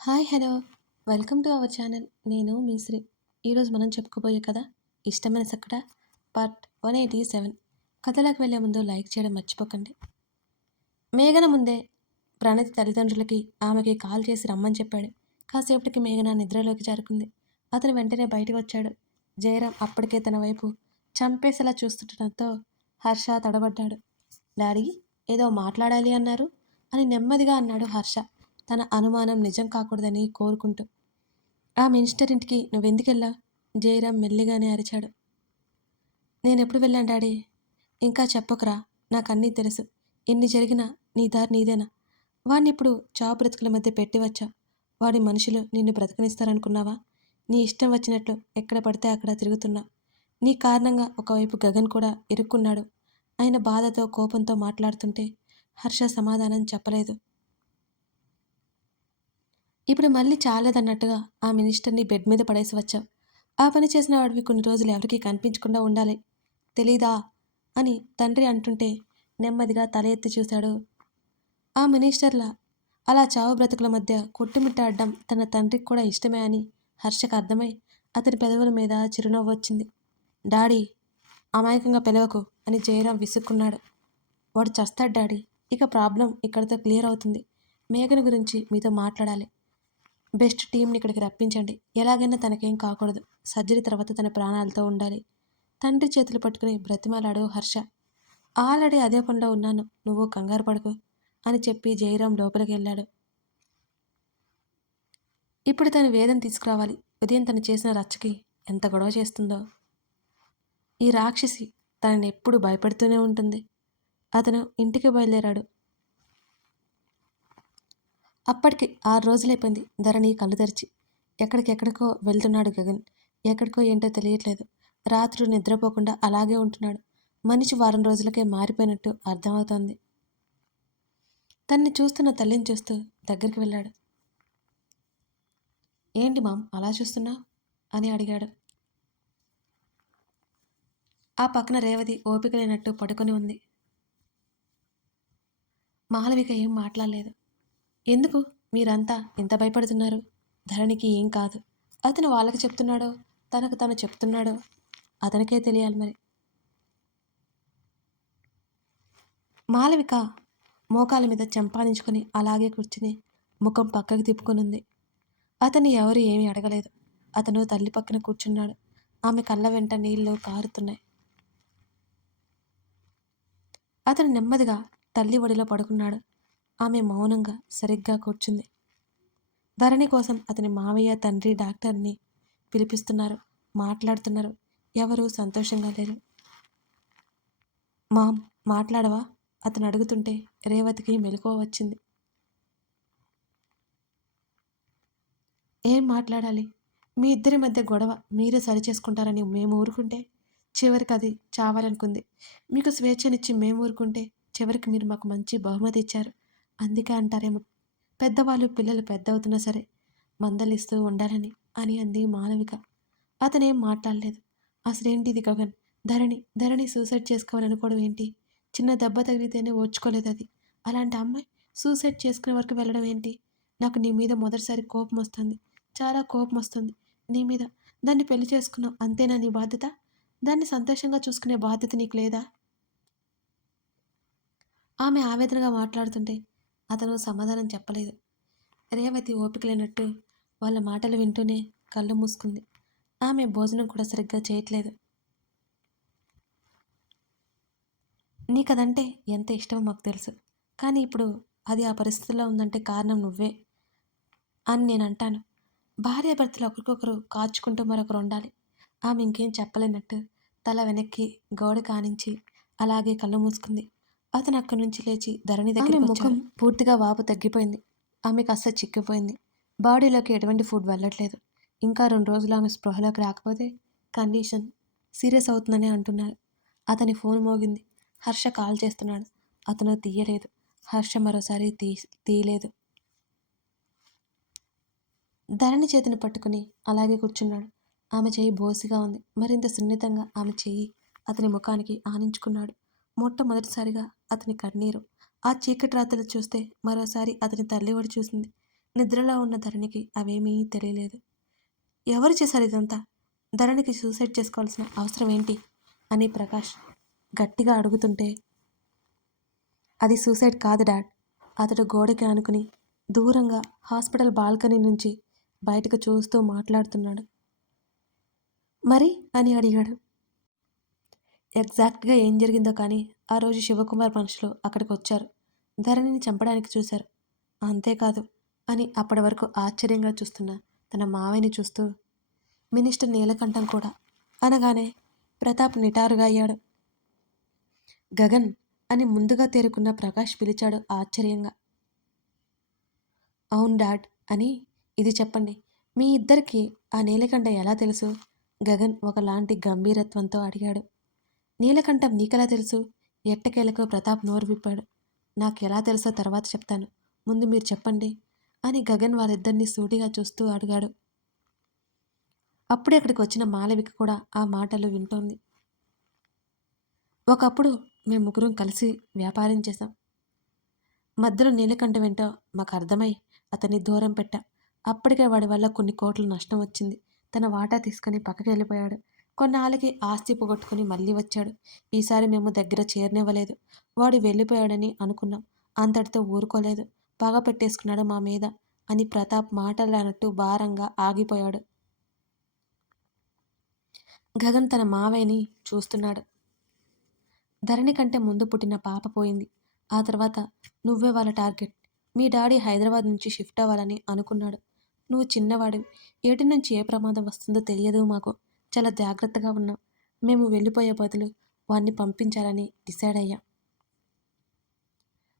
Hi hello welcome to our channel. నేను మీ శ్రీ. ఈరోజు మనం చెప్పుకోబోయే కథ ఇష్టమైన సక్కట పార్ట్ 187. కథలోకి వెళ్ళే ముందు లైక్ చేయడం మర్చిపోకండి. మేఘన ముందే ప్రణతి తల్లిదండ్రులకి ఆమెకి కాల్ చేసి రమ్మని చెప్పాడు. కాసేపటికి మేఘన నిద్రలోకి జారుకుంది. అతను వెంటనే బయటికి వచ్చాడు. జయరాం అప్పటికే తన వైపు చంపేసేలా చూస్తుండటంతో హర్ష తడబడ్డాడు. డాడీ ఏదో మాట్లాడాలి అన్నారు అని నెమ్మదిగా అన్నాడు హర్ష, తన అనుమానం నిజం కాకూడదని కోరుకుంటూ. ఆ మినిస్టర్ ఇంటికి నువ్వెందుకెళ్ళావు? జయరాం మెల్లిగానే అరిచాడు. నేనెప్పుడు వెళ్ళాను డాడీ? ఇంకా చెప్పకురా, నాకన్నీ తెలుసు. ఎన్ని జరిగినా నీ దారి నీదేనా? వాణ్ణిప్పుడు చావు బ్రతుకుల మధ్య పెట్టి వచ్చావు. వాడి మనుషులు నిన్ను బ్రతకనిస్తారనుకున్నావా? నీ ఇష్టం వచ్చినట్లు ఎక్కడ పడితే అక్కడ తిరుగుతున్నావు. నీ కారణంగా ఒకవైపు గగన్ కూడా ఇరుక్కున్నాడు. ఆయన బాధతో కోపంతో మాట్లాడుతుంటే హర్ష సమాధానం చెప్పలేదు. ఇప్పుడు మళ్ళీ చాలేదన్నట్టుగా ఆ మినిస్టర్ని బెడ్ మీద పడేసి వచ్చావు. ఆ పని చేసిన వాడివి కొన్ని రోజులు ఎవరికీ కనిపించకుండా ఉండాలి, తెలీదా అని తండ్రి అంటుంటే నెమ్మదిగా తల ఎత్తి చూశాడు. ఆ మినిస్టర్ల అలా చావు బ్రతుకుల మధ్య కొట్టుమిట్టాడడం తన తండ్రికి కూడా ఇష్టమే అని హర్షకు అర్థమై అతని పెదవుల మీద చిరునవ్వు వచ్చింది. డాడీ అమాయకంగా పిలవకు అని జయరాం విసుక్కున్నాడు. వాడు చస్తాడు డాడీ. ఇక ప్రాబ్లం ఇక్కడితో క్లియర్ అవుతుంది. మేఘన గురించి మీతో మాట్లాడాలి. బెస్ట్ టీంని ఇక్కడికి రప్పించండి. ఎలాగైనా తనకేం కాకూడదు. సర్జరీ తర్వాత తన ప్రాణాలతో ఉండాలి. తండ్రి చేతులు పట్టుకుని బ్రతిమాలాడు హర్ష. ఆల్రెడీ అదే పనిలో ఉన్నాను, నువ్వు కంగారు పడుకో అని చెప్పి జయరాం లోపలికి వెళ్ళాడు. ఇప్పుడు తను వేదం తీసుకురావాలి. ఉదయం తను చేసిన రచ్చకి ఎంత గొడవ చేస్తుందో. ఈ రాక్షసి తనని ఎప్పుడు భయపెడుతూనే ఉంటుంది. అతను ఇంటికి బయలుదేరాడు. అప్పటికి 6 రోజులైపోయింది ధరణి కళ్ళు తెరిచి. ఎక్కడికెక్కడికో వెళ్తున్నాడు గగన్. ఎక్కడికో ఏంటో తెలియట్లేదు. రాత్రులు నిద్రపోకుండా అలాగే ఉంటున్నాడు. మనిషి వారం రోజులకే మారిపోయినట్టు అర్థమవుతోంది. తన్ని చూస్తున్న తల్లిని చూస్తూ దగ్గరికి వెళ్ళాడు. ఏంటి మామ్ అలా చూస్తున్నావు అని అడిగాడు. ఆ పక్కన రేవతి ఓపిక లేనట్టు పడుకొని ఉంది. మాలవిక ఏం మాట్లాడలేదు. ఎందుకు మీరంతా ఇంత భయపడుతున్నారు? ధరణికి ఏం కాదు. అతను వాళ్ళకి చెప్తున్నాడో తనకు తను చెప్తున్నాడో అతనికే తెలియాలి మరి. మాలవిక మోకాల మీద చెంపాదించుకొని అలాగే కూర్చుని ముఖం పక్కకు తిప్పుకొనుంది. అతన్ని ఎవరు ఏమీ అడగలేదు. అతను తల్లి పక్కన కూర్చున్నాడు. ఆమె కళ్ళ వెంట నీళ్లు కారుతున్నాయి. అతను నెమ్మదిగా తల్లి ఒడిలో పడుకున్నాడు. ఆమె మౌనంగా సరిగ్గా కూర్చుంది. ధరణి కోసం అతని మావయ్య, తండ్రి, డాక్టర్ని పిలిపిస్తున్నారు, మాట్లాడుతున్నారు. ఎవరూ సంతోషంగా లేరు. మామ్ మాట్లాడవా అతను అడుగుతుంటే రేవతికి మెలకువ వచ్చింది. ఏం మాట్లాడాలి? మీ ఇద్దరి మధ్య గొడవ మీరే సరిచేసుకుంటారని మేము ఊరుకుంటే చివరికి అది చావాలనుకుంది. మీకు స్వేచ్ఛనిచ్చి మేము ఊరుకుంటే చివరికి మీరు మాకు మంచి బహుమతి ఇచ్చారు. అందుకే అంటారేమో పెద్దవాళ్ళు పిల్లలు పెద్ద అవుతున్నా సరే మందలిస్తూ ఉండాలని అని అంది మాలవిక. అతనేం మాట్లాడలేదు. అసలేంటిది గగన్? ధరణి సూసైడ్ చేసుకోవాలనుకోవడం ఏంటి? చిన్న దెబ్బ తగిలితేనే ఓర్చుకోలేదు అది. అలాంటి అమ్మాయి సూసైడ్ చేసుకునే వరకు వెళ్ళడం ఏంటి? నాకు నీ మీద మొదటిసారి కోపం వస్తుంది, చాలా కోపం వస్తుంది నీ మీద. దాన్ని పెళ్లి చేసుకున్నావు, అంతేనా నీ బాధ్యత? దాన్ని సంతోషంగా చూసుకునే బాధ్యత నీకు లేదా? ఆమె ఆవేదనగా మాట్లాడుతుంటే అతను సమాధానం చెప్పలేదు. రేవతి ఓపిక లేనట్టు వాళ్ళ మాటలు వింటూనే కళ్ళు మూసుకుంది. ఆమె భోజనం కూడా సరిగ్గా చేయట్లేదు. నీకదంటే ఎంత ఇష్టమో మాకు తెలుసు. కానీ ఇప్పుడు అది ఆ పరిస్థితిలో ఉందంటే కారణం నువ్వే అని నేను అంటాను. భార్యాభర్తలు ఒకరికొకరు కాచుకుంటూ మరొకరు ఉండాలి. ఆమె ఇంకేం చెప్పలేనట్టు తల వెనక్కి గోడ కానించి అలాగే కళ్ళు మూసుకుంది. అతను అక్కడి నుంచి లేచి ధరణి దగ్గరికి ముఖం పూర్తిగా వాపు తగ్గిపోయింది. ఆమెకు అస్సలు చిక్కిపోయింది. బాడీలోకి ఎటువంటి ఫుడ్ వెళ్ళట్లేదు. ఇంకా 2 రోజులు ఆమె స్పృహలోకి రాకపోతే కండిషన్ సీరియస్ అవుతుందని అంటున్నారు. అతని ఫోన్ మోగింది. హర్ష కాల్ చేస్తున్నాడు. అతను తీయలేదు. హర్ష మరోసారి తీయలేదు. ధరణి చేతిని పట్టుకుని అలాగే కూర్చున్నాడు. ఆమె చెయ్యి బోసిగా ఉంది. మరింత సున్నితంగా ఆమె చెయ్యి అతని ముఖానికి ఆనించుకున్నాడు. మొట్టమొదటిసారిగా అతని కన్నీరు ఆ చీకటి రాత్రులు చూస్తే మరోసారి అతని తల్లి ఒడి చూసింది. నిద్రలో ఉన్న ధరణికి అవేమీ తెలియలేదు. ఎవరు చేశారు ఇదంతా? ధరణికి సూసైడ్ చేసుకోవాల్సిన అవసరం ఏంటి? అని ప్రకాష్ గట్టిగా అడుగుతుంటే, అది సూసైడ్ కాదు డాడ్. అతడు గోడకి ఆనుకుని దూరంగా హాస్పిటల్ బాల్కనీ నుంచి బయటకు చూస్తూ మాట్లాడుతున్నాడు. మరి అని అడిగాడు. ఎగ్జాక్ట్గా ఏం జరిగిందో కానీ ఆ రోజు శివకుమార్ మనుషులు అక్కడికి వచ్చారు. ధరణిని చంపడానికి చూశారు. అంతేకాదు అని అప్పటి వరకు ఆశ్చర్యంగా చూస్తున్న తన మావయ్యని చూస్తూ, మినిస్టర్ నీలకంఠం కూడా అనగానే ప్రతాప్ నిటారుగా అయ్యాడు. గగన్ అని ముందుగా తేరుకున్న ప్రకాష్ పిలిచాడు ఆశ్చర్యంగా. అవును డాడ్ అని. ఇది చెప్పండి, మీ ఇద్దరికి ఆ నీలకంఠ ఎలా తెలుసు? గగన్ ఒకలాంటి గంభీరత్వంతో అడిగాడు. నీలకంఠం నీకెలా తెలుసు? ఎట్టకేలకు ప్రతాప్ నోరు విప్పాడు. నాకెలా తెలుసో తర్వాత చెప్తాను, ముందు మీరు చెప్పండి అని గగన్ వారిద్దరినీ సూటిగా చూస్తూ అడిగాడు. అప్పుడే అక్కడికి వచ్చిన మాలవిక కూడా ఆ మాటలు వింటోంది. ఒకప్పుడు మేము ముగ్గురం కలిసి వ్యాపారం చేశాం. మధ్యలో నీలకంఠం ఏంటో మాకు అర్థమై అతన్ని దూరం పెట్టా. అప్పటికే వాడి వల్ల కొన్ని కోట్ల నష్టం వచ్చింది. తన వాటా తీసుకుని పక్కకి వెళ్ళిపోయాడు. కొన్నాళ్ళకి ఆస్తి పోగొట్టుకుని మళ్ళీ వచ్చాడు. ఈసారి మేము దగ్గర చేరనివ్వలేదు. వాడు వెళ్ళిపోయాడని అనుకున్నాం. అంతటితో ఊరుకోలేదు. పగ పెట్టేసుకున్నాడు మా మీద అని ప్రతాప్ మాటలనట్టు భారంగా ఆగిపోయాడు. గగన్ తన మావయ్యని చూస్తున్నాడు. ధరణి కంటే ముందు పుట్టిన పాప పోయింది. ఆ తర్వాత నువ్వే వాళ్ళ టార్గెట్. మీ డాడీ హైదరాబాద్ నుంచి షిఫ్ట్ అవ్వాలని అనుకున్నాడు. నువ్వు చిన్నవాడివి. ఏటి నుంచి ఏ ప్రమాదం వస్తుందో తెలియదు మాకు. చాలా జాగ్రత్తగా ఉన్నాం. మేము వెళ్ళిపోయే బదులు వాడిని పంపించాలని డిసైడ్ అయ్యాం.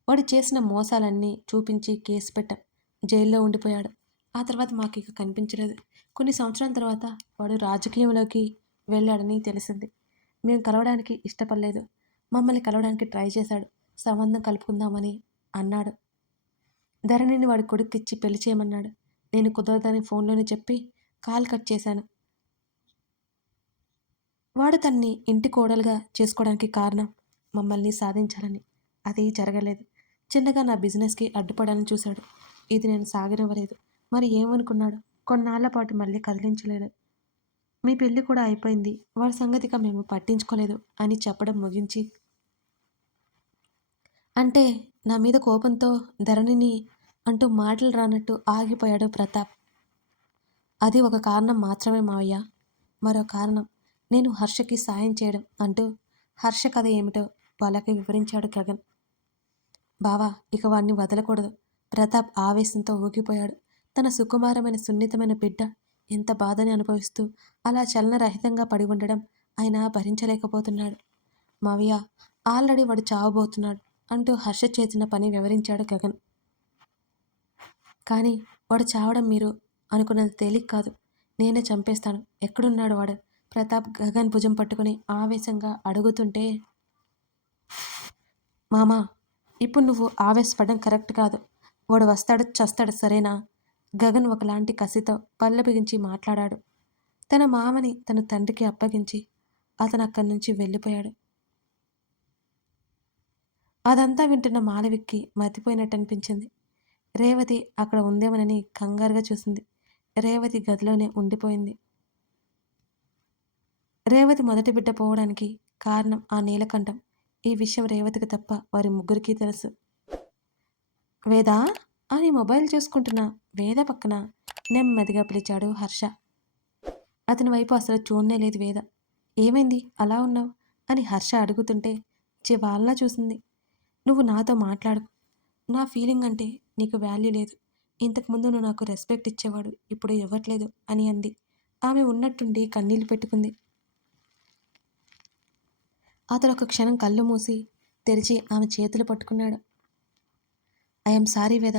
వాడు చేసిన మోసాలన్నీ చూపించి కేసు పెట్టాం. జైల్లో ఉండిపోయాడు. ఆ తర్వాత మాకు ఇక కనిపించలేదు. కొన్ని సంవత్సరాల తర్వాత వాడు రాజకీయంలోకి వెళ్ళాడని తెలిసింది. మేము కలవడానికి ఇష్టపడలేదు. మమ్మల్ని కలవడానికి ట్రై చేశాడు. సంబంధం కలుపుకుందామని అన్నాడు. ధరణిని వాడి కొడుక్కిచ్చి పెళ్లి చేయమన్నాడు. నేను కుదరదని ఫోన్లోనే చెప్పి కాల్ కట్ చేశాను. వాడు తన్ని ఇంటి కోడలుగా చేసుకోవడానికి కారణం మమ్మల్ని సాధించాలని. అది జరగలేదు. చిన్నగా నా బిజినెస్కి అడ్డుపడాలని చూశాడు. ఇది నేను సాగనివ్వలేదు. మరి ఏమనుకున్నాడు? కొన్నాళ్ల పాటు మళ్ళీ కదిలించలేదు. మీ పెళ్లి కూడా అయిపోయింది. వాడి సంగతిగా మేము పట్టించుకోలేదు అని చెప్పడం ముగించి, అంటే నా మీద కోపంతో ధరణిని అంటూ మాటలు రానట్టు ఆగిపోయాడు ప్రతాప్. అది ఒక కారణం మాత్రమే మావయ్య. మరో కారణం నేను హర్షకి సాయం చేయడం అంటూ హర్ష కథ ఏమిటో వాళ్ళకి వివరించాడు గగన్. బావా, ఇక వాడిని వదలకూడదు. ప్రతాప్ ఆవేశంతో ఊగిపోయాడు. తన సుకుమారమైన సున్నితమైన బిడ్డ ఎంత బాధని అనుభవిస్తూ అలా చలనరహితంగా పడి ఉండడం ఆయన భరించలేకపోతున్నాడు. మావయ్య, ఆల్రెడీ వాడు చావబోతున్నాడు అంటూ హర్ష చేసిన పని వివరించాడు గగన్. కానీ వాడు చావడం మీరు అనుకున్నది తేలిక కాదు. నేనే చంపేస్తాను. ఎక్కడున్నాడు వాడు? ప్రతాప్ గగన్ భుజం పట్టుకుని ఆవేశంగా అడుగుతుంటే, మామా, ఇప్పుడు నువ్వు ఆవేశపడడం కరెక్ట్ కాదు. వాడు వస్తాడు, చస్తాడు, సరేనా? గగన్ ఒకలాంటి కసితో పళ్ళ బిగించి మాట్లాడాడు. తన మామని తన తండ్రికి అప్పగించి అతను అక్కడి నుంచి వెళ్ళిపోయాడు. అదంతా వింటున్న మాలవిక్కి మతిపోయినట్టు అనిపించింది. రేవతి అక్కడ ఉందేమోనని కంగారుగా చూసింది. రేవతి గదిలోనే ఉండిపోయింది. రేవతి మొదటి బిడ్డ పోవడానికి కారణం ఆ నీలకంఠం. ఈ విషయం రేవతికి తప్ప వారి ముగ్గురికి తెలుసు. వేదా అని మొబైల్ చూసుకుంటున్న వేద పక్కన నెమ్మదిగా పిలిచాడు హర్ష. అతని వైపు అసలు చూడనే లేదు వేద. ఏమైంది అలా ఉన్నావు అని హర్ష అడుగుతుంటే చివాల్లా చూసింది. నువ్వు నాతో మాట్లాడు. నా ఫీలింగ్ అంటే నీకు వాల్యూ లేదు. ఇంతకుముందు నువ్వు నాకు రెస్పెక్ట్ ఇచ్చేవాడు, ఇప్పుడు ఇవ్వట్లేదు అని అంది. ఆమె ఉన్నట్టుండి కన్నీళ్లు పెట్టుకుంది. అతడు ఒక క్షణం కళ్ళు మూసి తెరిచి ఆమె చేతులు పట్టుకున్నాడు. ఐఎమ్ సారీ వేద.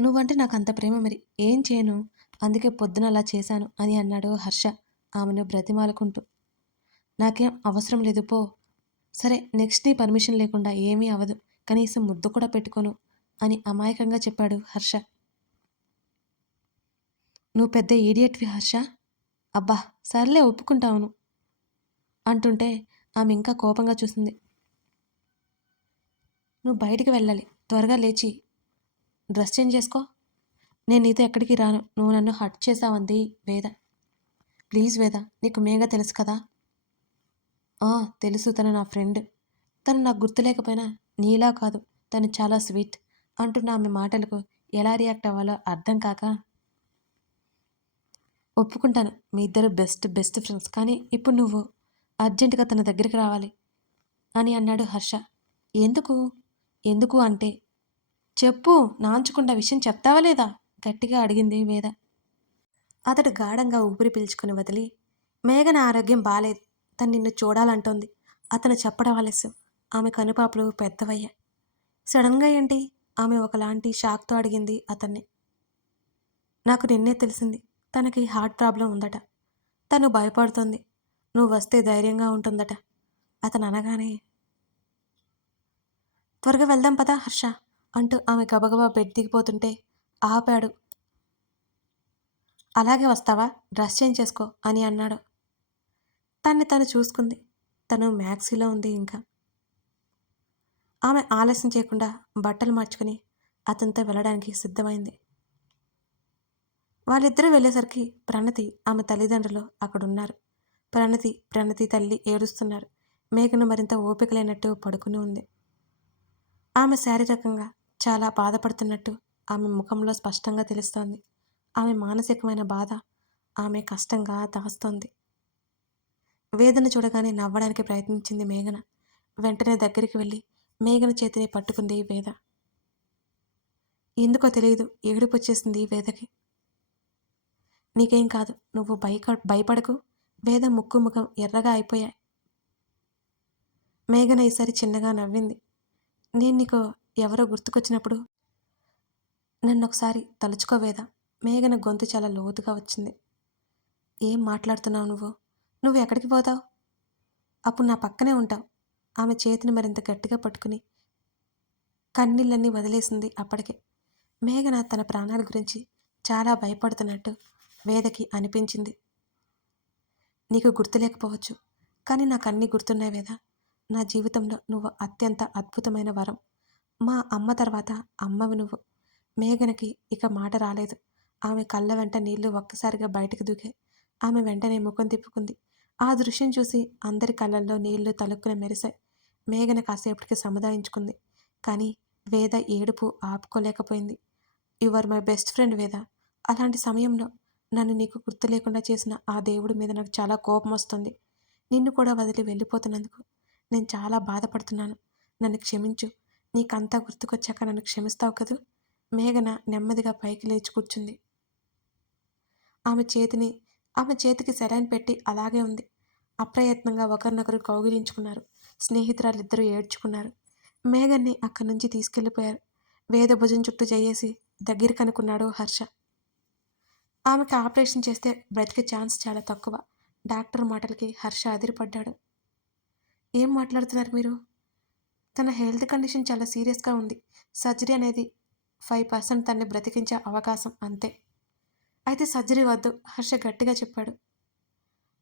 నువ్వంటే నాకు అంత ప్రేమ, మరి ఏం చేయను, అందుకే పొద్దున అలా చేశాను అని అన్నాడు హర్ష ఆమెను బ్రతిమాలుకుంటూ. నాకేం అవసరం లేదు పో. సరే, నెక్స్ట్ నీ పర్మిషన్ లేకుండా ఏమీ అవదు, కనీసం ముద్దు కూడా పెట్టుకోను అని అమాయకంగా చెప్పాడు హర్ష. నువ్వు పెద్ద ఈడియట్వి హర్ష. అబ్బా సర్లే ఒప్పుకుంటావును అంటుంటే ఆమె ఇంకా కోపంగా చూసింది. నువ్వు బయటికి వెళ్ళాలి. త్వరగా లేచి డ్రెస్ చేంజ్ చేసుకో. నేను నీతో ఎక్కడికి రాను. నువ్వు నన్ను హర్ట్ చేశావంది వేద. ప్లీజ్ వేద, నీకు మేఘ తెలుసు కదా? ఆ! తెలుసు, తను నా ఫ్రెండ్. తను నాకు గుర్తులేకపోయినా నీలా కాదు, తను చాలా స్వీట్ అంటున్న ఆమె మాటలకు ఎలా రియాక్ట్ అవ్వాలో అర్థం కాక, ఒప్పుకుంటాను మీ ఇద్దరు బెస్ట్ బెస్ట్ ఫ్రెండ్స్, కానీ ఇప్పుడు నువ్వు అర్జెంటుగా తన దగ్గరికి రావాలి అని అన్నాడు హర్ష. ఎందుకు? ఎందుకు అంటే చెప్పు, నాంచకుండా విషయం చెప్తావా లేదా? గట్టిగా అడిగింది వేద. అతడు గాఢంగా ఊపిరి పీల్చుకుని వదిలి, మేఘన ఆరోగ్యం బాలేదు, తను నిన్ను చూడాలంటోంది. అతను చెప్పడం ఆలస్యం. ఆమె కనుపాపలు పెద్దవయ్యా. సడన్గా ఏంటి? ఆమె ఒకలాంటి షాక్తో అడిగింది అతన్ని. నాకు నిన్నే తెలిసింది, తనకి హార్ట్ ప్రాబ్లం ఉందట. తను భయపడుతోంది. నువ్వు వస్తే ధైర్యంగా ఉంటుందట. అతను అనగానే, త్వరగా వెళ్దాం పదా హర్ష అంటూ ఆమె గబగబా బెడ్ దిగిపోతుంటే ఆపాడు. అలాగే వస్తావా? డ్రెస్ చేంజ్ చేసుకో అని అన్నాడు. తన్ని తను చూసుకుంది. తను మ్యాక్సీలో ఉంది ఇంకా. ఆమె ఆలస్యం చేయకుండా బట్టలు మార్చుకుని అతనితో వెళ్ళడానికి సిద్ధమైంది. వాళ్ళిద్దరూ వెళ్ళేసరికి ప్రణతి, ఆమె తల్లిదండ్రులు అక్కడున్నారు. ప్రణతి తల్లి ఏడుస్తున్నారు. మేఘన మరింత ఓపిక లేనట్టు పడుకుని ఉంది. ఆమె శారీరకంగా చాలా బాధపడుతున్నట్టు ఆమె ముఖంలో స్పష్టంగా తెలుస్తోంది. ఆమె మానసికమైన బాధ ఆమె కష్టంగా దాస్తోంది. వేదన చూడగానే నవ్వడానికి ప్రయత్నించింది మేఘన. వెంటనే దగ్గరికి వెళ్ళి మేఘన చేతిని పట్టుకుంది వేద. ఎందుకో తెలియదు, ఏడుపొచ్చేసింది వేదకి. నీకేం కాదు, నువ్వు భయపడకు. వేద ముక్కు ముఖం ఎర్రగా అయిపోయాయి. మేఘన ఈసారి చిన్నగా నవ్వింది. నేను నీకు ఎవరో గుర్తుకొచ్చినప్పుడు నన్నొకసారి తలుచుకో వేద. మేఘన గొంతు చాలా లోతుగా వచ్చింది. ఏం మాట్లాడుతున్నావు నువ్వు? నువ్వు ఎక్కడికి పోతావు? అప్పుడు నా పక్కనే ఉంటావు. ఆమె చేతిని మరింత గట్టిగా పట్టుకుని కన్నీళ్ళన్నీ వదిలేసింది అప్పటికే. మేఘన తన ప్రాణాల గురించి చాలా భయపడుతున్నట్టు వేదకి అనిపించింది. నీకు గుర్తులేకపోవచ్చు, కానీ నాకు అన్నీ గుర్తున్నాయి వేద. నా జీవితంలో నువ్వు అత్యంత అద్భుతమైన వరం. మా అమ్మ తర్వాత అమ్మవి నువ్వు. మేఘనకి ఇక మాట రాలేదు. ఆమె కళ్ళ వెంట నీళ్లు ఒక్కసారిగా బయటకు దూకాయి. ఆమె వెంటనే ముఖం తిప్పుకుంది. ఆ దృశ్యం చూసి అందరి కళ్ళల్లో నీళ్లు తలుక్కున మెరిశాయి. మేఘన కాసేపటికి సముదాయించుకుంది. కానీ వేద ఏడుపు ఆపుకోలేకపోయింది. You are my best friend Veda. అలాంటి సమయంలో నన్ను నీకు గుర్తు లేకుండా చేసిన ఆ దేవుడి మీద నాకు చాలా కోపం వస్తుంది. నిన్ను కూడా వదిలి వెళ్ళిపోతున్నందుకు నేను చాలా బాధపడుతున్నాను. నన్ను క్షమించు. నీకంతా గుర్తుకొచ్చాక నన్ను క్షమిస్తావు కదూ? మేఘన నెమ్మదిగా పైకి లేచి కూర్చుంది. ఆమె చేతికి సెలైన్ పెట్టి అలాగే ఉంది. అప్రయత్నంగా ఒకరినొకరు కౌగిలించుకున్నారు. స్నేహితురాలిద్దరూ ఏడ్చుకున్నారు. మేఘన్ని అక్కడి నుంచి తీసుకెళ్లిపోయారు. వేద భుజం చుట్టూ చేయేసి దగ్గర కనుక్కున్నాడు హర్ష. ఆమెకి ఆపరేషన్ చేస్తే బ్రతికే ఛాన్స్ చాలా తక్కువ. డాక్టర్ మాటలకి హర్ష అదిరిపడ్డాడు. ఏం మాట్లాడుతున్నారు మీరు? తన హెల్త్ కండిషన్ చాలా సీరియస్గా ఉంది. సర్జరీ అనేది 5% తన్ని బ్రతికించే అవకాశం అంతే. అయితే సర్జరీ వద్దు, హర్ష గట్టిగా చెప్పాడు.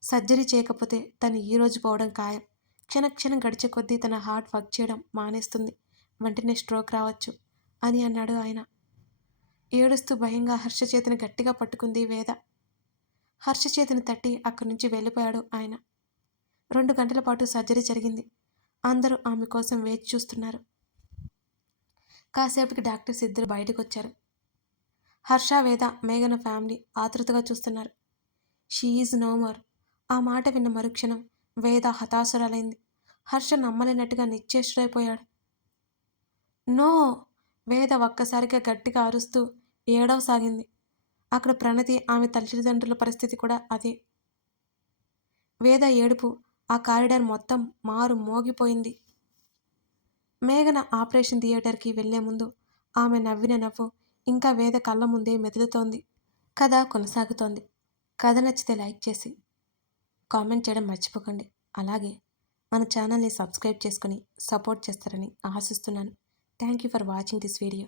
సర్జరీ చేయకపోతే తను ఈరోజు పోవడం ఖాయం. క్షణం గడిచే కొద్దీ తన హార్ట్ వర్క్ చేయడం మానేస్తుంది. వెంటనే స్ట్రోక్ రావచ్చు అని అన్నాడు ఆయన. ఏడుస్తూ భయంగా హర్ష చేతిని గట్టిగా పట్టుకుంది వేద. హర్ష చేతిని తట్టి అక్కడి నుంచి వెళ్ళిపోయాడు ఆయన. 2 గంటల పాటు సర్జరీ జరిగింది. అందరూ ఆమె కోసం వేచి చూస్తున్నారు. కాసేపటికి డాక్టర్స్ ఇద్దరు బయటకు వచ్చారు. హర్ష, వేద, మేఘన ఫ్యామిలీ ఆతృతగా చూస్తున్నారు. She is no more. ఆ మాట విన్న మరుక్షణం వేద హతాశురాలైంది. హర్ష నమ్మలేనట్టుగా నిశ్చేష్టుడైపోయాడు. నో! వేద ఒక్కసారిగా గట్టిగా అరుస్తూ ఏడవసాగింది. అక్కడ ప్రణతి, ఆమె తల్లిదండ్రుల పరిస్థితి కూడా అదే. వేద ఏడుపు ఆ కారిడార్ మొత్తం మారు మోగిపోయింది. మేఘన ఆపరేషన్ థియేటర్కి వెళ్లే ముందు ఆమె నవ్విన నవ్వు ఇంకా వేద కళ్ళ ముందే మెదులుతోంది. కథ కొనసాగుతోంది. కథ నచ్చితే లైక్ చేసి కామెంట్ చేయడం మర్చిపోకండి. అలాగే మన ఛానల్ని సబ్స్క్రైబ్ చేసుకుని సపోర్ట్ చేస్తారని ఆశిస్తున్నాను. Thank you for watching this video.